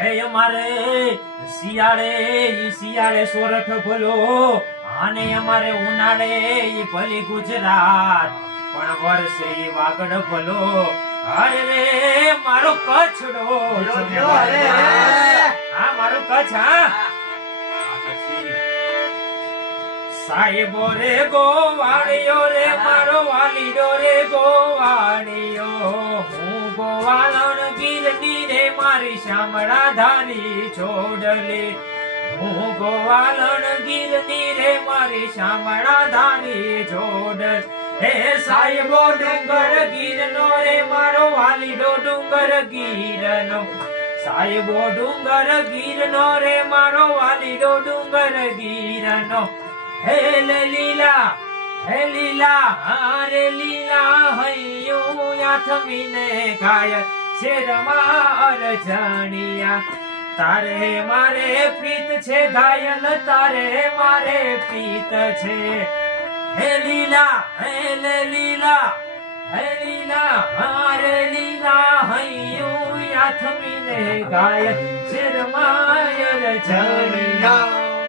હે અમારે શિયાળે સોરઠ ભલો અને અમારે ઉનાળે ભલી ગુજરાત પણ વર્ષે વાગડ ભલો અરે રે મારો કચ્છડો હા મારો કચ્છ હા સાહેબો રે ગોવાળિયો રે મારો વાલીડો રે ગોવાળિયો હું ગોવાળણ ગીરની રે મારી શામળા ધારી છોડલી હું ગોવાળણ ગીરની રે મારી શામળા ધારી છોડ હે સાહેબો ડુંગર ગીરનો રે મારો વાલીડો ડુંગર ગીરનો સાહેબો ડુંગર ગીરનો રે મારો વાલીડો ડુંગર ગીરનો હે લીલા હારે લીલા હૈયું યાથમીને ગાય શેરમાર જાણિયા તારે મારે પ્રીત છે ઘાયલ તારે મારે પ્રીત છે હે લીલા હારે લીલા હૈયું યાથમીને ગાય શેરમાર જાણિયા